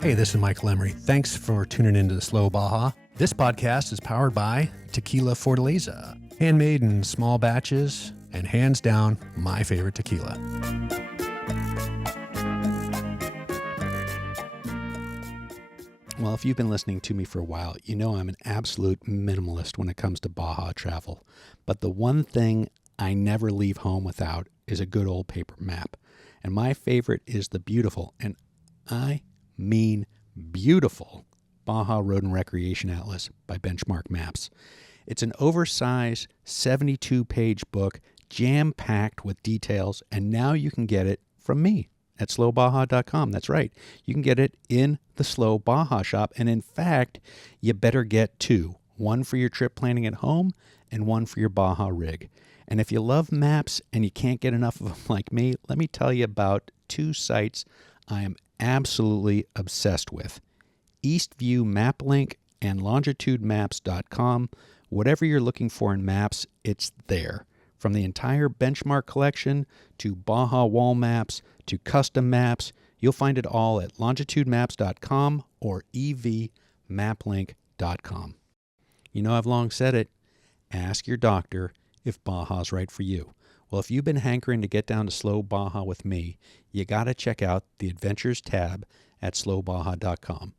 Hey, this is Michael Emery. Thanks for tuning into the Slow Baja. This podcast is powered by Tequila Fortaleza, handmade in small batches and hands down my favorite tequila. Well, if you've been listening to me for a while, you know I'm an absolute minimalist when it comes to Baja travel. But the one thing I never leave home without is a good old paper map. And my favorite is the beautiful, and I mean beautiful, Baja Road and Recreation Atlas by Benchmark Maps. It's an oversized 72-page book, jam-packed with details, and now you can get it from me at slowbaja.com. That's right. You can get it in the Slow Baja shop, and in fact, you better get two. One for your trip planning at home and one for your Baja rig. And if you love maps and you can't get enough of them like me, let me tell you about two sites I am absolutely obsessed with. Eastview MapLink and longitudemaps.com. Whatever you're looking for in maps, it's there. From the entire Benchmark collection to Baja wall maps to custom maps, you'll find it all at longitudemaps.com or evmaplink.com. You know, I've long said it, ask your doctor if Baja's right for you. Well, if you've been hankering to get down to Slow Baja with me, you got to check out the Adventures tab at slowbaja.com.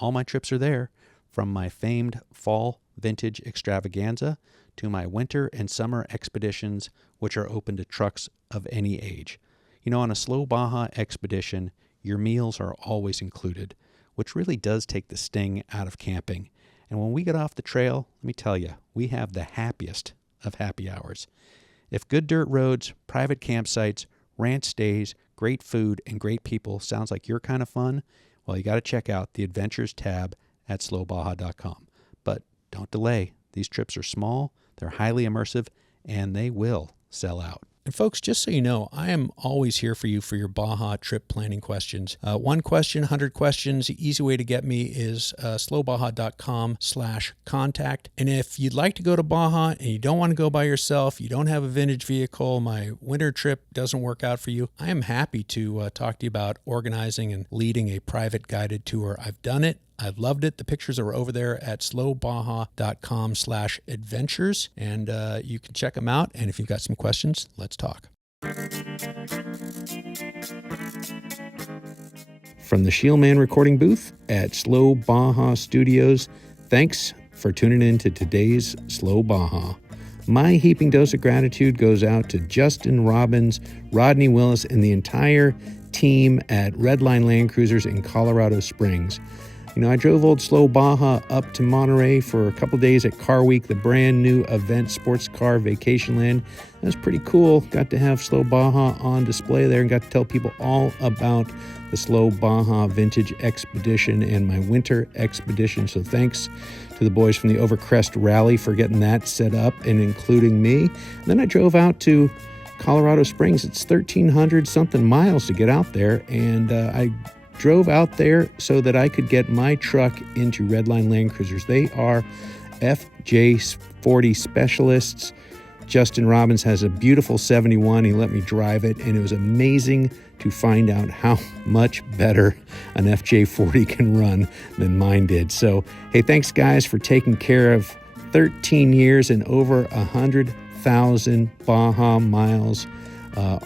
All my trips are there, from my famed fall vintage extravaganza to my winter and summer expeditions, which are open to trucks of any age. You know, on a Slow Baja expedition, your meals are always included, which really does take the sting out of camping. And when we get off the trail, let me tell you, we have the happiest of happy hours. If good dirt roads, private campsites, ranch stays, great food, and great people sounds like your kind of fun, well, you got to check out the Adventures tab at slowbaja.com. But don't delay. These trips are small, they're highly immersive, and they will sell out. And folks, just so you know, I am always here for you for your Baja trip planning questions. One question, 100 questions. The easy way to get me is slowbaja.com/contact. And if you'd like to go to Baja and you don't want to go by yourself, you don't have a vintage vehicle, my winter trip doesn't work out for you, I am happy to talk to you about organizing and leading a private guided tour. I've done it. I've loved it. The pictures are over there at slowbaja.com/adventures, and you can check them out. And if you've got some questions, let's talk. From the Scheel-Mann recording booth at Slow Baja Studios, thanks for tuning in to today's Slow Baja. My heaping dose of gratitude goes out to Justin Robbins, Rodney Willis, and the entire team at Redline Land Cruisers in Colorado Springs. You know, I drove old Slow Baja up to Monterey for a couple days at Car Week, the brand new event sports car vacation land. That was pretty cool. Got to have Slow Baja on display there and got to tell people all about the Slow Baja Vintage Expedition and my winter expedition. So thanks to the boys from the Overcrest Rally for getting that set up and including me. And then I drove out to Colorado Springs. It's 1,300 something miles to get out there, and I drove out there so that I could get my truck into Redline Land Cruisers. They are FJ40 specialists. Justin Robbins has a beautiful 71. He let me drive it, and it was amazing to find out how much better an FJ40 can run than mine did. So, hey, thanks, guys, for taking care of 13 years and over 100,000 Baja miles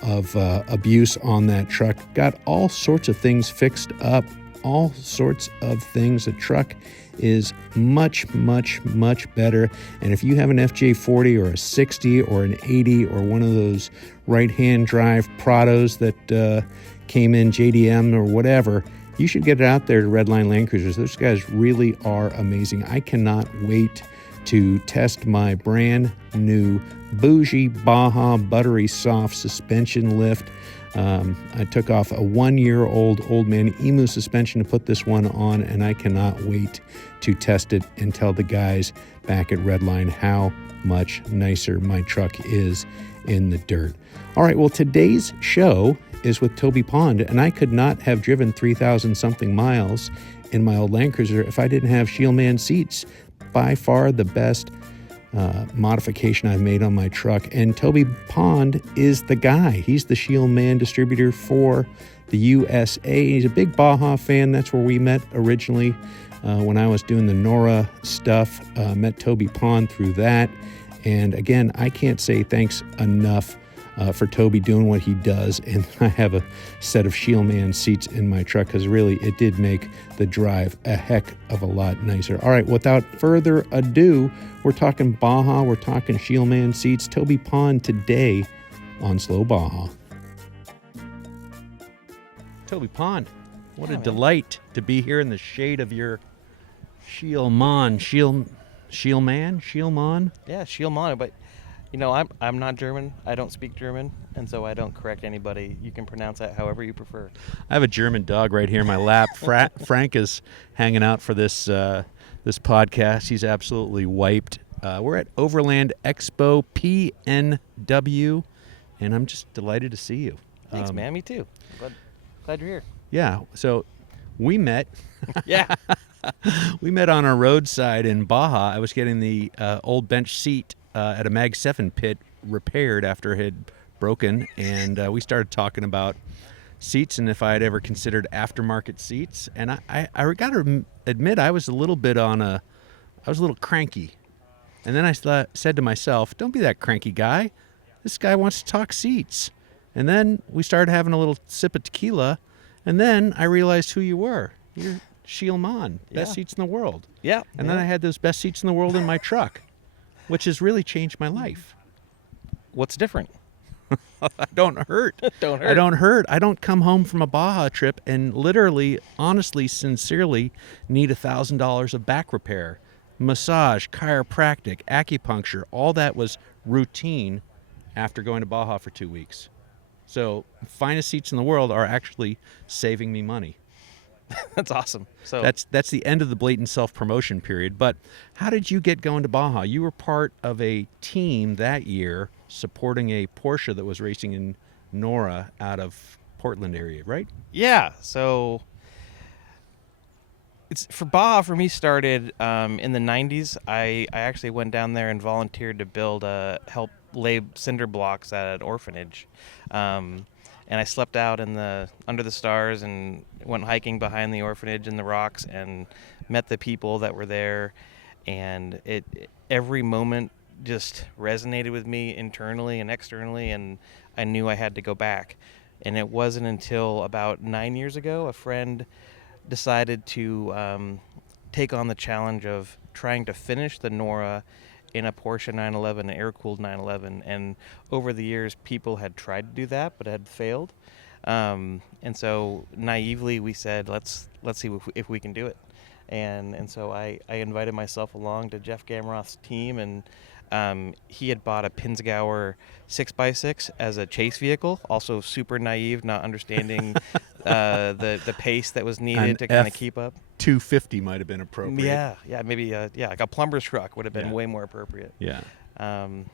of abuse on that truck. Got all sorts of things fixed up, all sorts of things. The truck is much, much, much better. And if you have an FJ40 or a 60 or an 80 or one of those right-hand drive Prados that came in JDM or whatever, you should get it out there to Redline Land Cruisers. Those guys really are amazing. I cannot wait to test my brand new bougie Baja buttery soft suspension lift. I took off a 1-year-old Old Man Emu suspension to put this one on, and I cannot wait to test it and tell the guys back at Redline how much nicer my truck is in the dirt. All right, well, today's show is with Toby Pond, and I could not have driven 3,000 something miles in my old Land Cruiser if I didn't have Scheel-Mann seats. By far the best modification I've made on my truck. And Toby Pond is the guy. He's the Scheel-Mann distributor for the USA. He's a big Baja fan. That's where we met originally when I was doing the Nora stuff. Met Toby Pond through that. And again, I can't say thanks enough for Toby doing what he does. And I have a set of Scheel-Mann seats in my truck because really it did make the drive a heck of a lot nicer. All right, without further ado, we're talking Baja, we're talking Scheel-Mann seats. Toby Pond today on Slow Baja. Toby Pond, what a delight to be here in the shade of your Scheel-Mann. Scheel-Mann? Yeah, Scheel-Mann, but I'm not German. I don't speak German, and so I don't correct anybody. You can pronounce that however you prefer. I have a German dog right here in my lap. Frank is hanging out for this podcast. He's absolutely wiped. We're at Overland Expo PNW, and I'm just delighted to see you. Thanks, man. Me too. Glad you're here. Yeah. So we met. Yeah. We met on a roadside in Baja. I was getting the old bench seat at a Mag 7 pit repaired after it had broken, and we started talking about seats and if I had ever considered aftermarket seats. And I got to admit, I was a little cranky. And then I said to myself, don't be that cranky guy. This guy wants to talk seats. And then we started having a little sip of tequila, and then I realized who you were. You're Scheel-Mann, best seats in the world. Yeah. And then I had those best seats in the world in my truck, which has really changed my life. What's different? I don't hurt. I don't hurt. I don't come home from a Baja trip and literally, honestly, sincerely need $1,000 of back repair. Massage, chiropractic, acupuncture, all that was routine after going to Baja for 2 weeks. So finest seats in the world are actually saving me money. That's awesome. So that's the end of the blatant self-promotion period. But how did you get going to Baja? You were part of a team that year supporting a Porsche that was racing in Nora out of Portland area, right? Yeah. So it's for Baja for me started in the 90s. I actually went down there and volunteered to help lay cinder blocks at an orphanage. And I slept out under the stars and went hiking behind the orphanage in the rocks and met the people that were there. And every moment just resonated with me internally and externally, and I knew I had to go back. And it wasn't until about 9 years ago a friend decided to take on the challenge of trying to finish the Nora in a Porsche 911, an air-cooled 911. And over the years, people had tried to do that, but had failed. And so naively, we said, let's see if we can do it. And so I invited myself along to Jeff Gamroth's team, and he had bought a Pinzgauer 6x6 as a chase vehicle, also super naive, not understanding the pace that was needed to kind of keep up. 250 might have been appropriate. Yeah, maybe like a plumber's truck would have been way more appropriate. Yeah. And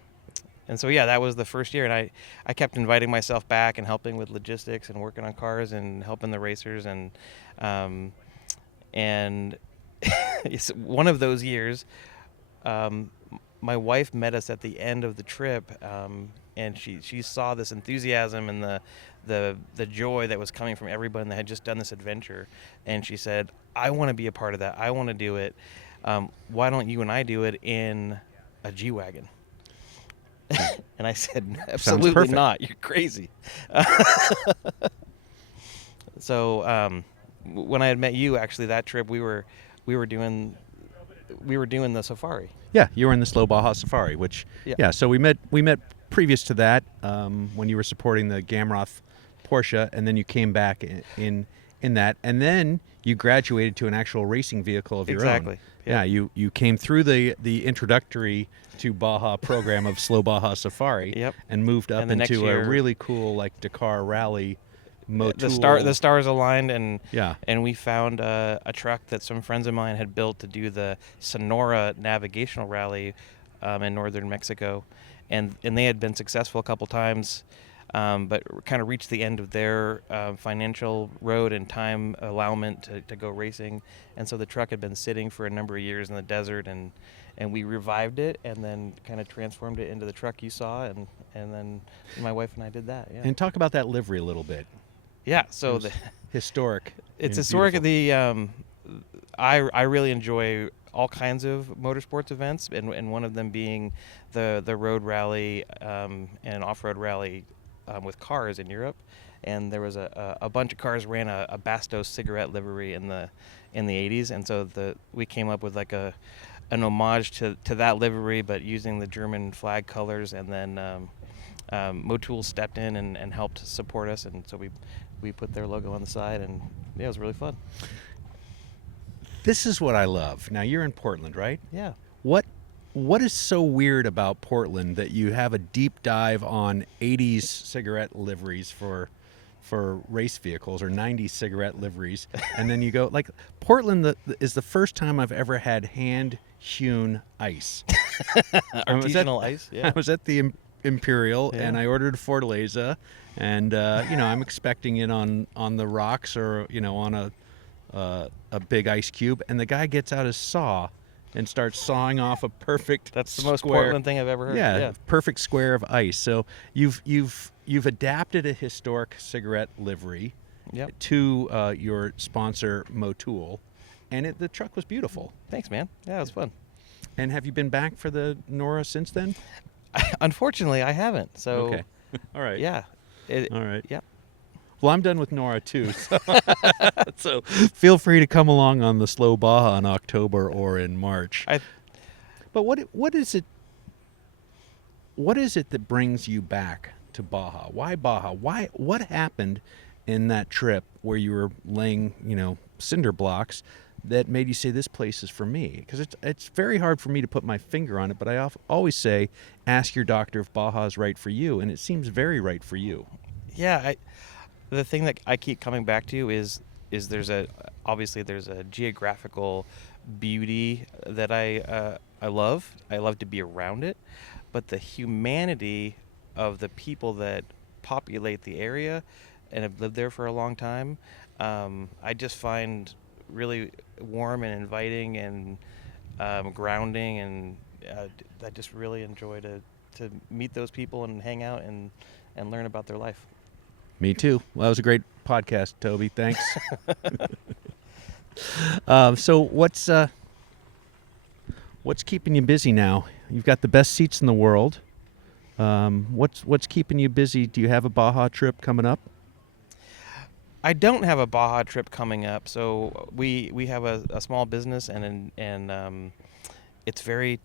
so that was the first year, and I kept inviting myself back and helping with logistics and working on cars and helping the racers, and it's one of those years. My wife met us at the end of the trip, and she saw this enthusiasm and the joy that was coming from everyone that had just done this adventure, and she said, I want to be a part of that. I want to do it. Why don't you and I do it in a G-Wagon? And I said, absolutely not. You're crazy. So when I had met you, actually, that trip we were doing the safari. Yeah, you were in the Slow Baja Safari, which so we met previous to that when you were supporting the Gamroth Porsche, and then you came back in that, and then you graduated to an actual racing vehicle of your own. Exactly. Yeah, you came through the introductory to Baja program of Slow Baja Safari, and moved up into a really cool like Dakar rally. The stars aligned, and we found a truck that some friends of mine had built to do the Sonora navigational rally in northern Mexico, and they had been successful a couple times. but kind of reached the end of their financial road and time allowment to go racing. And so the truck had been sitting for a number of years in the desert, and we revived it and then kind of transformed it into the truck you saw, and then my wife and I did that. Yeah. And talk about that livery a little bit. Yeah, so Historic. It's and historic. beautiful. I really enjoy all kinds of motorsports events, and one of them being the road rally and off-road rally with cars in Europe. And there was a bunch of cars ran a Bastos cigarette livery in the 80s, and so we came up with like an homage to that livery, but using the German flag colors. And then Motul stepped in and helped support us, and so we put their logo on the side, and yeah, it was really fun. This is what I love. Now, you're in Portland, right? Yeah. What is so weird about Portland that you have a deep dive on 80s cigarette liveries for race vehicles, or 90s cigarette liveries, and then you go, like, Portland is the first time I've ever had hand-hewn ice. Artisanal ice, yeah. I was at the Imperial, Yeah. and I ordered a Fortaleza, and I'm expecting it on the rocks, or on a big ice cube, and the guy gets out his saw and starts sawing off a perfect That's the most square. Portland thing I've ever heard. Yeah, perfect square of ice. So you've adapted a historic cigarette livery Yep. to your sponsor Motul, and the truck was beautiful. Thanks, man. Yeah, it was fun. And have you been back for the Nora since then? Unfortunately, I haven't. So Okay. All right. yeah. All right. Yep. Well, I'm done with Nora too, so, so feel free to come along on the Slow Baja in October or in March. But what is it? What is it that brings you back to Baja? Why Baja? What happened in that trip where you were laying, cinder blocks that made you say this place is for me? Because it's very hard for me to put my finger on it, but I always say, ask your doctor if Baja is right for you, and it seems very right for you. Yeah. The thing that I keep coming back to is there's a geographical beauty that I love. I love to be around it, but the humanity of the people that populate the area and have lived there for a long time, I just find really warm and inviting and grounding, and I just really enjoy to meet those people and hang out and learn about their life. Me too. Well, that was a great podcast, Toby. Thanks. So what's keeping you busy now? You've got the best seats in the world. What's keeping you busy? Do you have a Baja trip coming up? I don't have a Baja trip coming up. So we have a small business, and it's very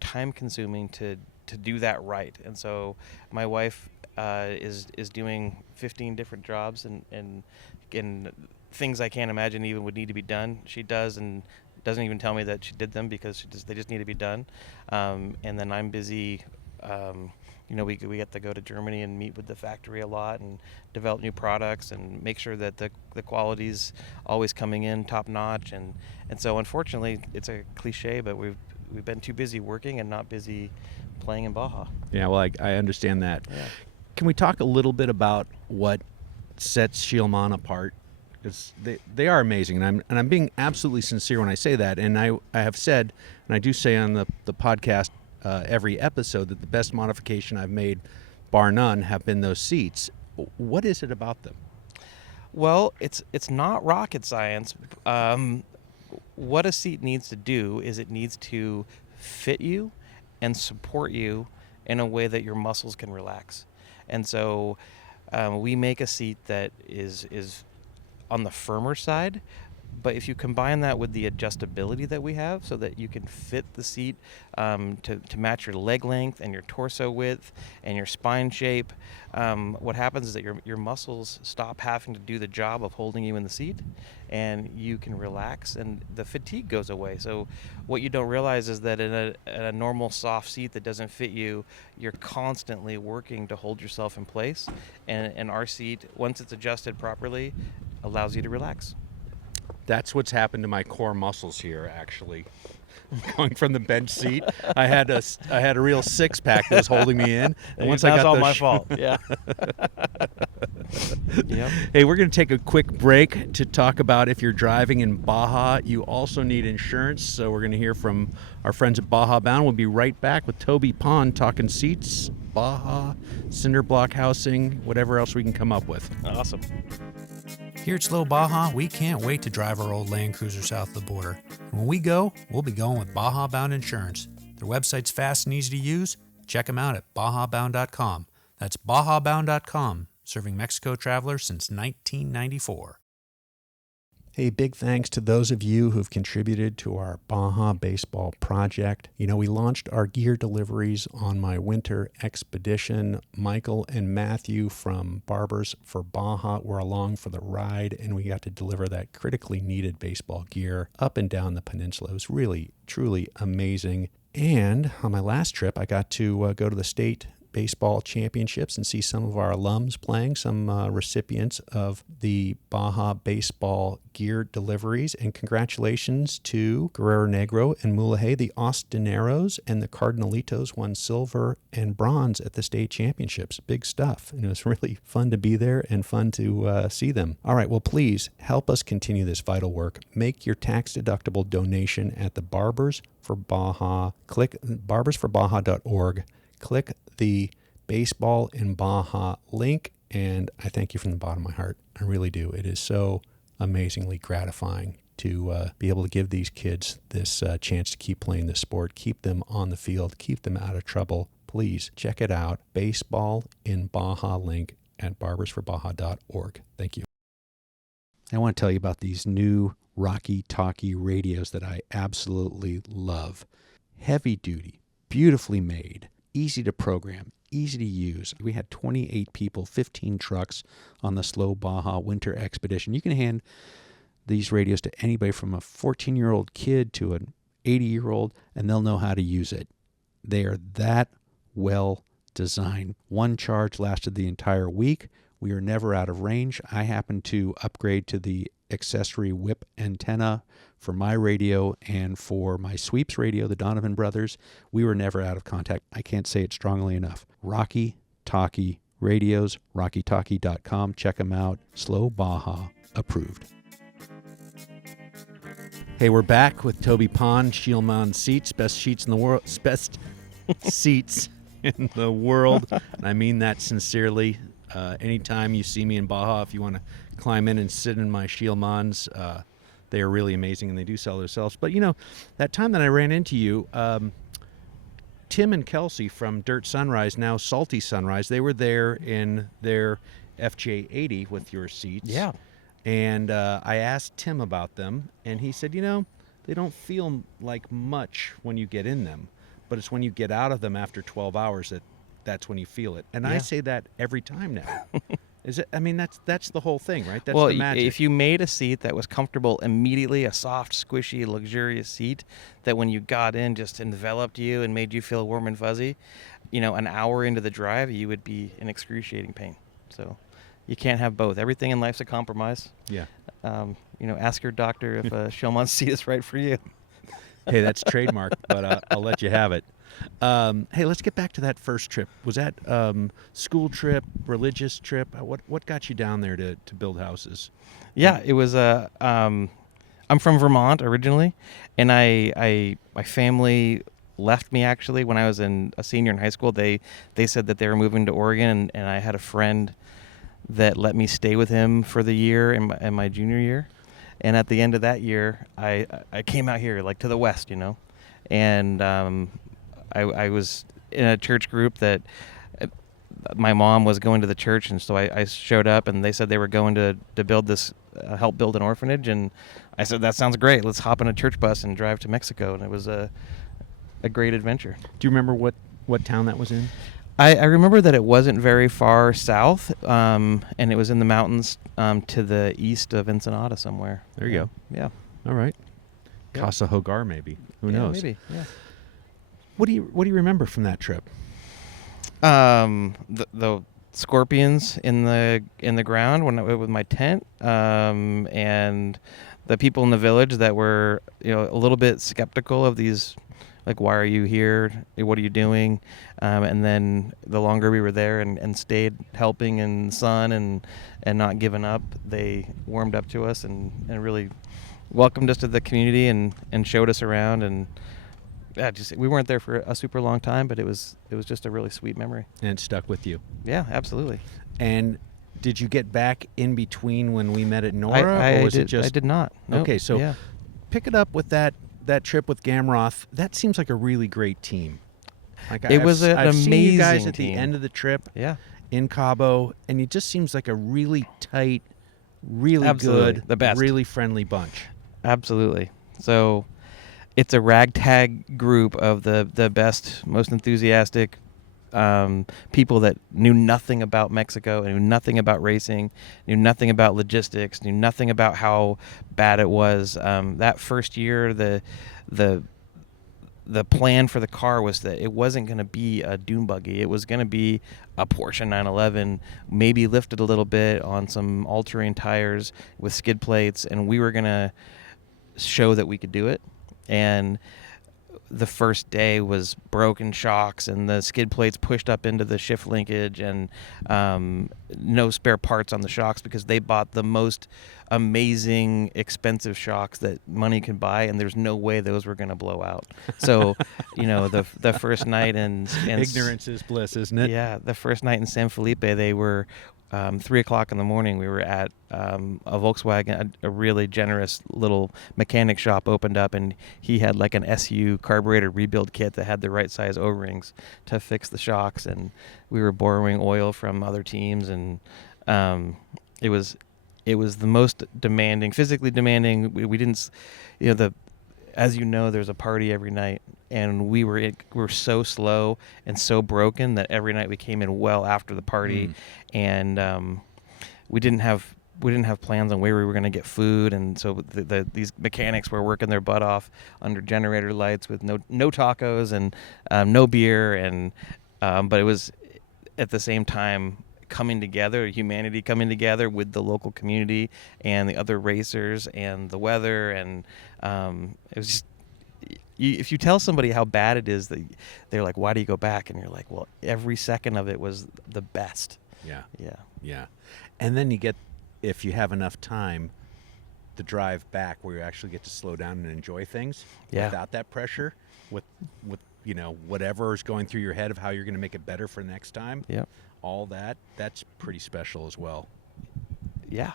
time consuming to do that right. And so my wife is doing 15 different jobs and things I can't imagine even would need to be done. She does, and doesn't even tell me that she did them, because they just need to be done. And then I'm busy. We get to go to Germany and meet with the factory a lot and develop new products and make sure that the quality's always coming in top notch. And so unfortunately, it's a cliche, but we've been too busy working and not busy playing in Baja. Yeah, well, I understand that. Yeah. Can we talk a little bit about what sets Scheel-Mann apart? Because they are amazing, and I'm being absolutely sincere when I say that. And I have said, and I do say on the podcast every episode, that the best modification I've made, bar none, have been those seats. What is it about them? Well, it's not rocket science. What a seat needs to do is it needs to fit you and support you in a way that your muscles can relax. And so we make a seat that is on the firmer side, but if you combine that with the adjustability that we have, so that you can fit the seat to match your leg length and your torso width and your spine shape, what happens is that your muscles stop having to do the job of holding you in the seat, and you can relax, and the fatigue goes away. So what you don't realize is that in a normal soft seat that doesn't fit you, you're constantly working to hold yourself in place, and our seat, once it's adjusted properly, allows you to relax. That's what's happened to my core muscles here, actually. going from the bench seat. I had a real six-pack that was holding me in. And once I got That's all those my fault. Yeah. Yep. Hey, we're going to take a quick break to talk about if you're driving in Baja, you also need insurance. So we're going to hear from our friends at Baja Bound. We'll be right back with Toby Pond talking seats, Baja, cinder block housing, whatever else we can come up with. Awesome. Here at Slow Baja, we can't wait to drive our old Land Cruiser south of the border. And when we go, we'll be going with Baja Bound Insurance. Their website's fast and easy to use. Check them out at bajabound.com. That's bajabound.com, serving Mexico travelers since 1994. Hey, big thanks to those of you who've contributed to our Baja Baseball project. You know, we launched our gear deliveries on my winter expedition. Michael and Matthew from Barbers for Baja were along for the ride, and we got to deliver that critically needed baseball gear up and down the peninsula. It was really, truly amazing. And on my last trip, I got to go to the state baseball championships and see some of our alums playing, some recipients of the Baja baseball gear deliveries. And congratulations to Guerrero Negro and Mulahey. The Austineros and the Cardinalitos won silver and bronze at the state championships. Big stuff. And it was really fun to be there and fun to see them. All right, well, please help us continue this vital work. Make your tax-deductible donation at the Barbers for Baja. Click barbersforbaja.org. Click the Baseball in Baja link, and I thank you from the bottom of my heart. I really do. It is so amazingly gratifying to be able to give these kids this chance to keep playing this sport, keep them on the field, keep them out of trouble. Please check it out. Baseball in Baja link at barbersforbaja.org. Thank you. I want to tell you about these new Rocky Talkie radios that I absolutely love. Heavy duty, beautifully made, easy to program, easy to use. We had 28 people, 15 trucks on the Slow Baja Winter Expedition. You can hand these radios to anybody from a 14-year-old kid to an 80-year-old, and they'll know how to use it. They are that well designed. One charge lasted the entire week. We are never out of range. I happened to upgrade to the accessory whip antenna for my radio and for my sweeps radio, the Donovan brothers. We were never out of contact. I can't say it strongly enough. Rocky Talkie radios, rockytalkie.com. Check them out. Slow Baja approved. Hey, we're back with Toby Pond, Scheel-Mann seats, best seats in the world, best seats in the world. And I mean that sincerely. Anytime you see me in Baja, if you want to climb in and sit in my Scheel-Manns, they are really amazing, and they do sell themselves. But, you know, that time that I ran into you, Tim and Kelsey from Dirt Sunrise, now Salty Sunrise, they were there in their FJ80 with your seats. Yeah. And I asked Tim about them, and he said, you know, they don't feel like much when you get in them, but it's when you get out of them after 12 hours that's when you feel it. And I say that every time now. Is it? I mean, that's the whole thing, right? That's the magic. If you made a seat that was comfortable immediately, a soft, squishy, luxurious seat that when you got in just enveloped you and made you feel warm and fuzzy, you know, an hour into the drive, you would be in excruciating pain. So you can't have both. Everything in life's a compromise. Yeah. You know, ask your doctor if a Scheel-Mann seat is right for you. Hey, that's trademark, but I'll let you have it. Hey, let's get back to that first trip. Was that school trip, religious trip? What got you down there to build houses? Yeah, it was I'm from Vermont originally, and my family left me actually when I was a senior in high school. They said that they were moving to Oregon, and I had a friend that let me stay with him for the year in my junior year. And at the end of that year, I came out here, like to the west, you know, and I was in a church group that my mom was going to the church, and so I showed up, and they said they were going to build this, help build an orphanage, and I said, that sounds great. Let's hop in a church bus and drive to Mexico, and it was a great adventure. Do you remember what town that was in? I remember that it wasn't very far south, and it was in the mountains to the east of Ensenada somewhere. There you go. Yeah. All right. Yeah. Casa Hogar, maybe. Who knows? Maybe. Yeah. What do you remember from that trip? The scorpions in the ground with my tent, and the people in the village that were a little bit skeptical of these, like, why are you here? What are you doing? And then the longer we were there and stayed helping in the sun and not giving up, they warmed up to us and really welcomed us to the community and showed us around. And we weren't there for a super long time, but it was just a really sweet memory. And it stuck with you. Yeah, absolutely. And did you get back in between when we met at Nora? I did not. Nope. Okay, so yeah. Pick it up with that trip with Gamroth. That seems like a really great team. Like I've amazing seen you guys at team. the end of the trip. Yeah. In Cabo, and it just seems like a really tight, really Absolutely. good, The best. really friendly bunch. Absolutely. So it's a ragtag group of the best, most enthusiastic people that knew nothing about Mexico, knew nothing about racing, knew nothing about logistics, knew nothing about how bad it was. That first year, the plan for the car was that it wasn't going to be a dune buggy. It was going to be a Porsche 911, maybe lifted a little bit on some all-terrain tires with skid plates, and we were going to show that we could do it. And the first day was broken shocks and the skid plates pushed up into the shift linkage, and no spare parts on the shocks because they bought the most amazing expensive shocks that money can buy, and there's no way those were going to blow out. So the first night and ignorance is bliss, isn't it? Yeah, the first night in San Felipe, they were 3:00 in the morning. We were at a Volkswagen, a really generous little mechanic shop opened up, and he had like an SU carburetor rebuild kit that had the right size O-rings to fix the shocks, and we were borrowing oil from other teams, and it was the most demanding, physically demanding. We didn't, as you know, there's a party every night, and we were so slow and so broken that every night we came in well after the party, and we didn't have plans on where we were going to get food, and so these mechanics were working their butt off under generator lights with no tacos and no beer, and but it was at the same time coming together, humanity coming together with the local community and the other racers and the weather, and it was just, if you tell somebody how bad it is, they're like, why do you go back? And you're like, well, every second of it was the best. Yeah. And then you get, if you have enough time, the drive back where you actually get to slow down and enjoy things without that pressure, with whatever is going through your head of how you're going to make it better for next time. Yeah. All that's pretty special as well. Yeah.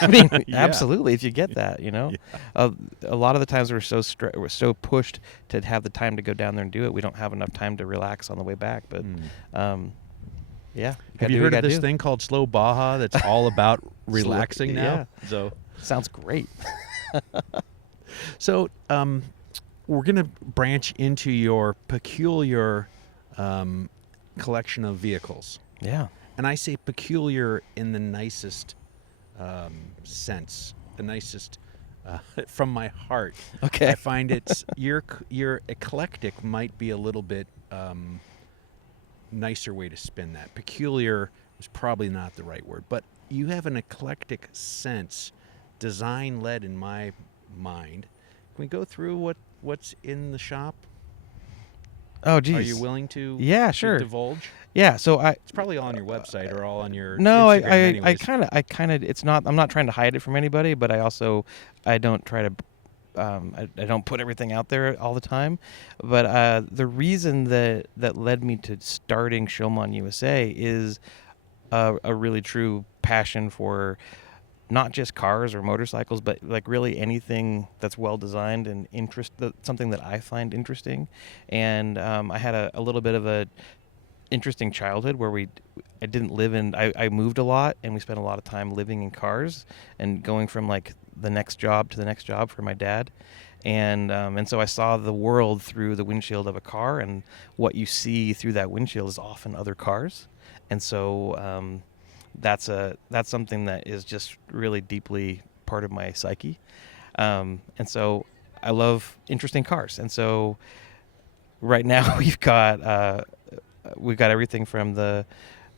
I mean, absolutely. If you get that, a lot of the times we're so pushed to have the time to go down there and do it. We don't have enough time to relax on the way back. But yeah. Have you heard of this thing called Slow Baja that's all about relaxing now? Yeah. So sounds great. So we're going to branch into your peculiar collection of vehicles. Yeah. And I say peculiar in the nicest sense, the nicest from my heart. Okay. I find it's your eclectic might be a little bit nicer way to spin that. Peculiar is probably not the right word, but you have an eclectic sense, design led in my mind. Can we go through what's in the shop? Oh, geez. Are you willing to? Yeah, sure. Divulge? Yeah. So it's probably all on your website or all on your. No, Instagram I kind of. It's not. I'm not trying to hide it from anybody, but I don't try to. I don't put everything out there all the time. But the reason that led me to starting Scheel-Mann USA is a really true passion for not just cars or motorcycles, but like really anything that's well designed and something that I find interesting. And I had a little bit of a interesting childhood where I didn't live in. I moved a lot, and we spent a lot of time living in cars and going from like the next job to the next job for my dad. And so I saw the world through the windshield of a car, and what you see through that windshield is often other cars. And so that's something that is just really deeply part of my psyche. And so I love interesting cars. And so right now we've got everything from the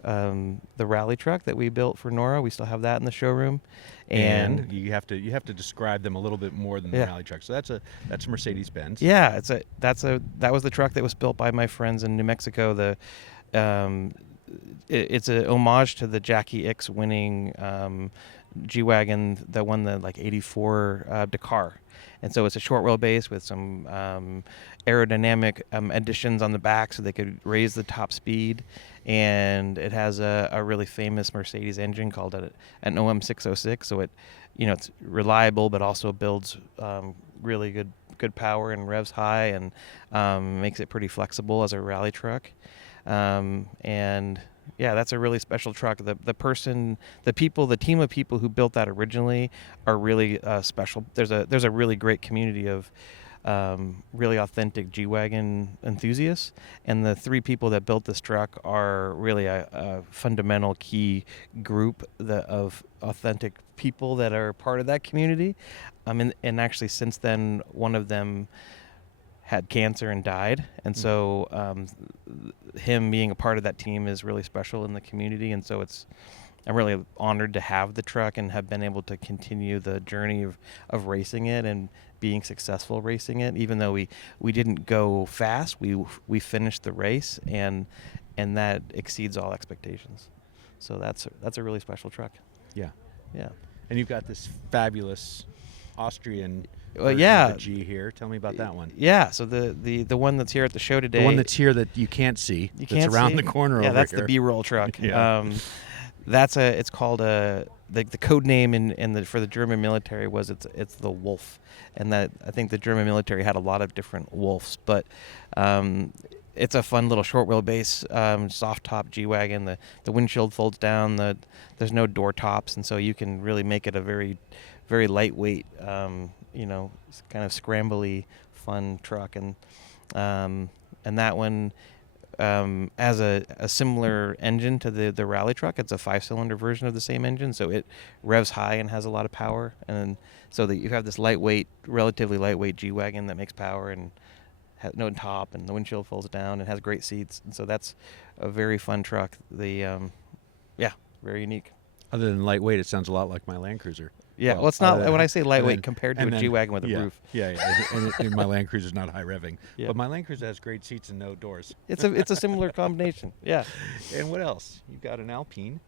the rally truck that we built for Nora. We still have that in the showroom. And you have to describe them a little bit more than the Yeah. rally truck. So that's Mercedes-Benz. Yeah, that was the truck that was built by my friends in New Mexico. It's a homage to the Jackie Ickx winning G-Wagon that won the '84 Dakar. And so it's a short wheelbase with some aerodynamic additions on the back so they could raise the top speed. And it has a really famous Mercedes engine called an OM606. So it's reliable, but also builds really good power and revs high, and makes it pretty flexible as a rally truck. And yeah, that's a really special truck. The team of people who built that originally are really special. There's a really great community of really authentic G-Wagon enthusiasts, and the 3 people that built this truck are really a fundamental key group of authentic people that are part of that community. And actually since then, one of them had cancer and died, and so him being a part of that team is really special in the community. And so I'm really honored to have the truck and have been able to continue the journey of racing it and being successful racing it. Even though we didn't go fast, we finished the race, and that exceeds all expectations. So that's a really special truck. Yeah. Yeah. And you've got this fabulous Austrian Well, version yeah. of the G here. Tell me about that one. Yeah, so the one that's here at the show today. The one that's here that you can't see. You That's can't around see? the corner over Yeah, that's here. the B-roll truck. Yeah. It's called the code name for the German military was it's the Wolf, and that I think the German military had a lot of different Wolves, but it's a fun little short wheelbase soft top G-Wagon. The windshield folds down. There's no door tops, and so you can really make it a very very lightweight, kind of scrambly fun truck, and that one has a similar engine to the rally truck. It's a 5-cylinder version of the same engine, so it revs high and has a lot of power, and so that you have this relatively lightweight G-Wagon that makes power and has no top, and the windshield folds down and has great seats, and so that's a very fun truck. Very unique. Other than lightweight, it sounds a lot like my Land Cruiser. Yeah, well, it's not when I say lightweight then- compared to and a then- G-Wagon with a yeah, roof. Yeah, and my Land Cruiser's not high revving. Yeah. But my Land Cruiser has great seats and no doors. It's a similar combination. Yeah. And what else? You've got an Alpine.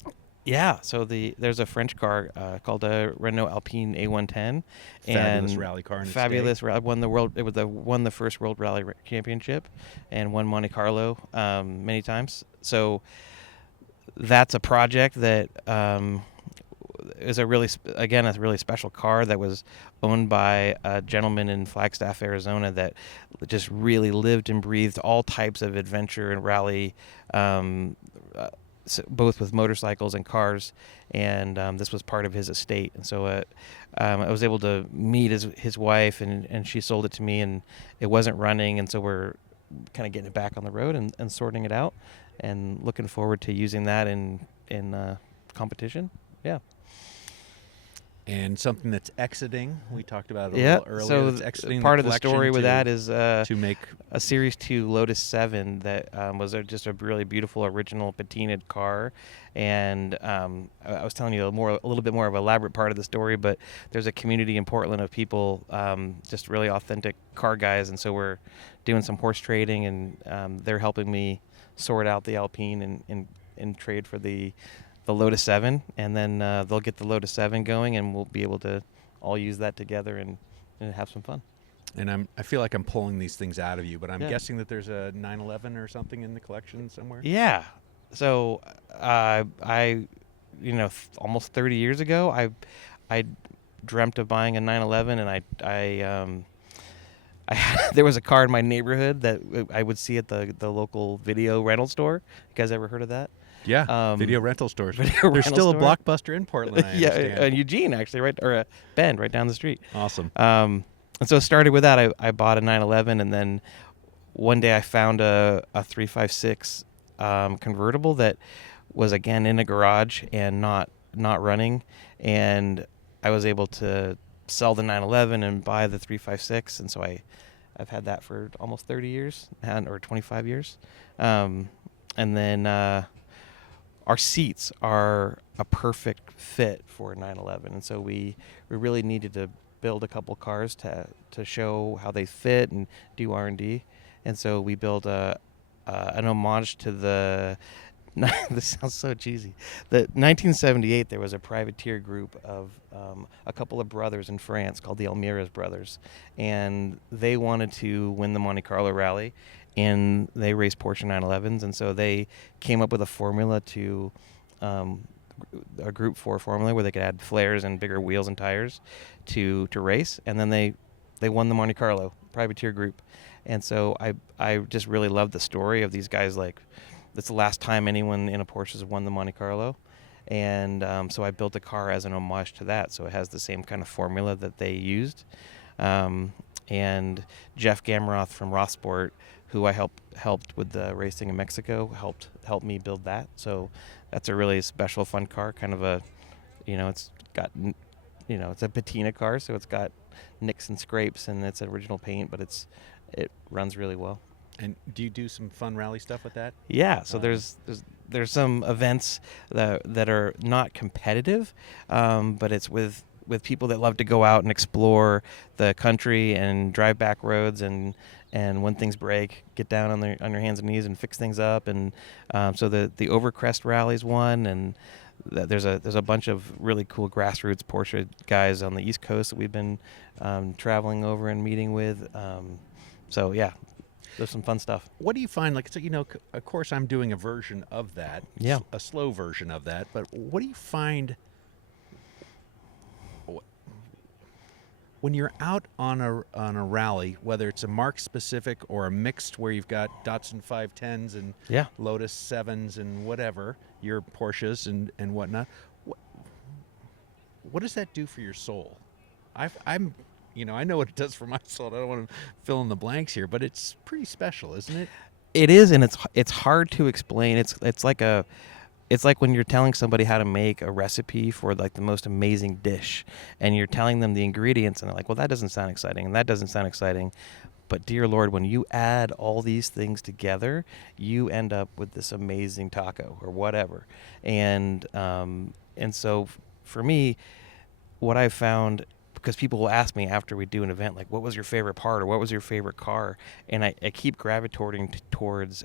Yeah, so there's a French car called a Renault Alpine A110, Fabulous and rally car in its fabulous. day. Won the world. It was won the first World Rally Championship, and won Monte Carlo many times. So that's a project that is a really special car that was owned by a gentleman in Flagstaff, Arizona, that just really lived and breathed all types of adventure and rally. Both with motorcycles and cars, and this was part of his estate. And so I was able to meet his wife, and she sold it to me, and it wasn't running, and so we're kind of getting it back on the road and sorting it out, and looking forward to using that in competition. Yeah. And something that's exiting. We talked about it a Yeah, little earlier. so that's exiting part the of the collection story with to- that is to make a Series 2 Lotus 7 that was just a really beautiful original patinaed car. And I was telling you a little bit more of an elaborate part of the story, but there's a community in Portland of people, just really authentic car guys, and so we're doing some horse trading, and they're helping me sort out the Alpine and trade for the Lotus 7, and then they'll get the Lotus 7 going, and we'll be able to all use that together and have some fun. And I feel like I'm pulling these things out of you, but I'm Yeah. guessing that there's a 911 or something in the collection somewhere. Yeah. So almost 30 years ago, I dreamt of buying a 911, and there was a car in my neighborhood that I would see at the local video rental store. You guys ever heard of that? Yeah, video rental stores. video There's rental still store. a Blockbuster in Portland, I Yeah, understand. Eugene actually, Bend, right down the street. Awesome. And so it started with that. I bought a 911, and then one day I found a 356 convertible that was again in a garage and not running, and I was able to sell the 911 and buy the 356, and so I've had that for almost 30 years or 25 years, and then our seats are a perfect fit for 911, and so we really needed to build a couple cars to show how they fit and do R&D, and so we built an homage to the. This sounds so cheesy. The 1978, there was a privateer group of a couple of brothers in France called the Almirez brothers, and they wanted to win the Monte Carlo Rally, and they raced Porsche 911s, and so they came up with a formula to a Group 4 formula where they could add flares and bigger wheels and tires to race, and then they won the Monte Carlo privateer group, and so I just really loved the story of these guys. Like, it's the last time anyone in a Porsche has won the Monte Carlo. And so I built a car as an homage to that. So it has the same kind of formula that they used. And Jeff Gamroth from Rothsport, who I helped with the racing in Mexico, helped me build that. So that's a really special, fun car. Kind of a, it's got, it's a patina car. So it's got nicks and scrapes and it's original paint, but it runs really well. And do you do some fun rally stuff with that? Yeah, so there's some events that are not competitive, but it's with people that love to go out and explore the country and drive back roads and when things break, get down on your hands and knees and fix things up. And so the Overcrest rally's one, and there's a bunch of really cool grassroots Porsche guys on the East Coast that we've been traveling over and meeting with. So yeah. There's some fun stuff. What do you find, like, so, of course I'm doing a version of that, yeah, a slow version of that, but what do you find when you're out on a rally, whether it's a marque specific or a mixed where you've got Datsun 510s and Lotus 7s and whatever, your Porsches and whatnot, what does that do for your soul? I know what it does for my soul. I don't want to fill in the blanks here, but it's pretty special, isn't it? It is, and it's hard to explain. It's like when you're telling somebody how to make a recipe for like the most amazing dish, and you're telling them the ingredients, and they're like, "Well, that doesn't sound exciting, and that doesn't sound exciting." But dear Lord, when you add all these things together, you end up with this amazing taco or whatever. And so for me, what I've found, because people will ask me after we do an event, like, what was your favorite part or what was your favorite car? And I keep gravitating towards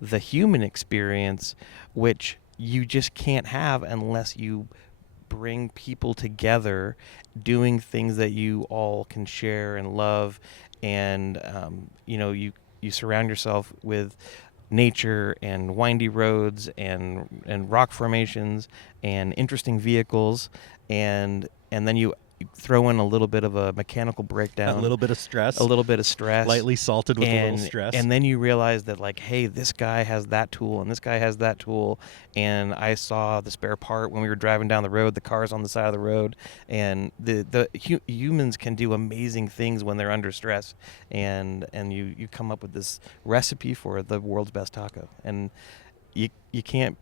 the human experience, which you just can't have unless you bring people together doing things that you all can share and love. And, you surround yourself with nature and windy roads and rock formations and interesting vehicles, and then you throw in a little bit of a mechanical breakdown, a little bit of stress, lightly salted with a little stress, and then you realize that, like, hey, this guy has that tool and this guy has that tool, and I saw the spare part when we were driving down the road. The car's on the side of the road, and the humans can do amazing things when they're under stress, and you come up with this recipe for the world's best taco, and you can't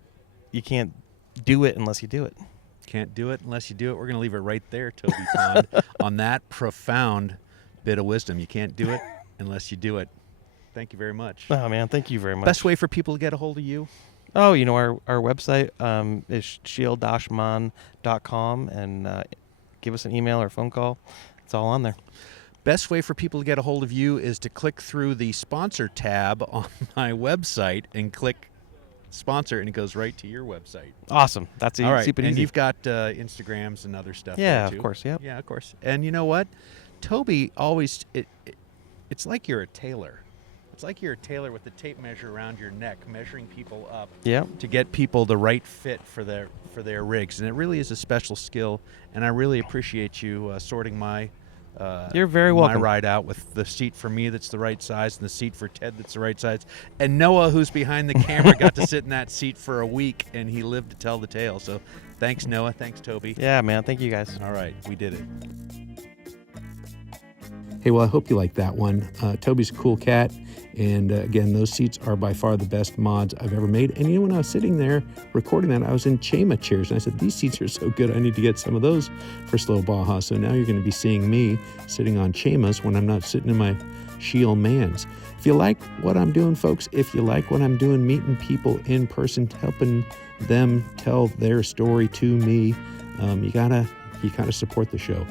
do it unless you do it. Can't do it unless you do it. We're going to leave it right there, Toby Pond, on that profound bit of wisdom. You can't do it unless you do it. Thank you very much. Oh, man, thank you very much. Best way for people to get a hold of you? Oh, our website is scheel-mann.com, and give us an email or phone call. It's all on there. Best way for people to get a hold of you is to click through the sponsor tab on my website and click sponsor, and it goes right to your website. Awesome. That's all right. Super and easy. You've got Instagrams and other stuff. Yeah, there too. Of course. Yep. Yeah, of course. And you know what? Toby always it's like you're a tailor. It's like you're a tailor with the tape measure around your neck, measuring people up to get people the right fit for their rigs. And it really is a special skill, and I really appreciate you sorting my You're very welcome. My ride out with the seat for me that's the right size and the seat for Ted that's the right size. And Noah, who's behind the camera, got to sit in that seat for a week, and he lived to tell the tale. So thanks, Noah. Thanks, Toby. Yeah, man. Thank you, guys. All right. We did it. Hey, well, I hope you liked that one. Toby's a cool cat, And again, those seats are by far the best mods I've ever made. And when I was sitting there recording that, I was in Chema chairs. And I said, these seats are so good, I need to get some of those for Slow Baja. So now you're going to be seeing me sitting on Chemas when I'm not sitting in my Scheel-Manns. If you like what I'm doing, folks, if you like what I'm doing, meeting people in person, helping them tell their story to me, you gotta support the show.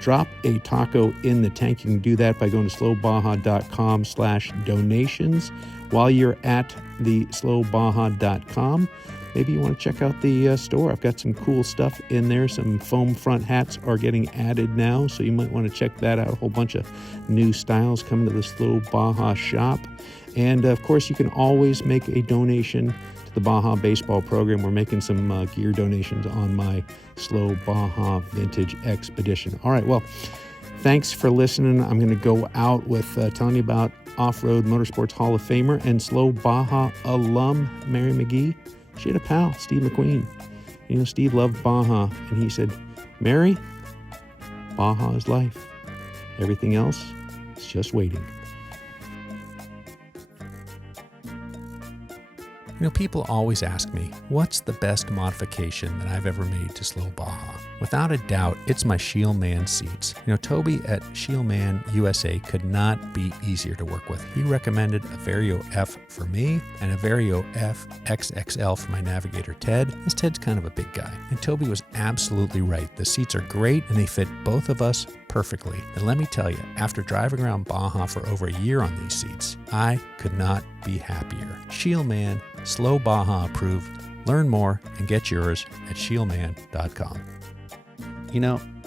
Drop a taco in the tank. You can do that by going to slowbaja.com/donations. While you're at the slowbaja.com, maybe you want to check out the store. I've got some cool stuff in there. Some foam front hats are getting added now, so you might want to check that out. A whole bunch of new styles coming to the Slow Baja shop. And, of course, you can always make a donation to the Baja baseball program. We're making some gear donations on my Slow Baja Vintage Expedition. All right, well, thanks for listening. I'm going to go out with telling you about Off-Road Motorsports Hall of Famer and Slow Baja alum Mary McGee. She had a pal, Steve McQueen. Steve loved Baja, and he said, Mary, Baja is life. Everything else is just waiting. People always ask me, what's the best modification that I've ever made to Slow Baja? Without a doubt, it's my Scheel-Mann seats. Toby at Scheel-Mann USA could not be easier to work with. He recommended a Vario F for me and a Vario F XXL for my navigator Ted. This Ted's kind of a big guy. And Toby was absolutely right. The seats are great and they fit both of us perfectly. And let me tell you, after driving around Baja for over a year on these seats, I could not be happier. Scheel-Mann, Slow Baja approved. Learn more and get yours at Scheel-Mann.com.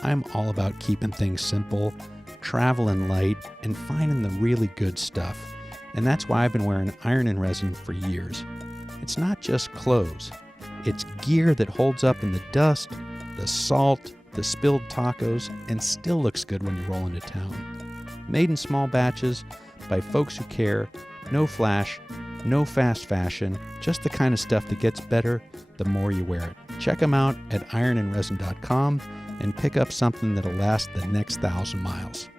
I'm all about keeping things simple, traveling light, and finding the really good stuff. And that's why I've been wearing iron and resin for years. It's not just clothes. It's gear that holds up in the dust, the salt, the spilled tacos, and still looks good when you roll into town. Made in small batches by folks who care, no flash, no fast fashion, just the kind of stuff that gets better the more you wear it. Check them out at ironandresin.com and pick up something that'll last the next 1,000 miles.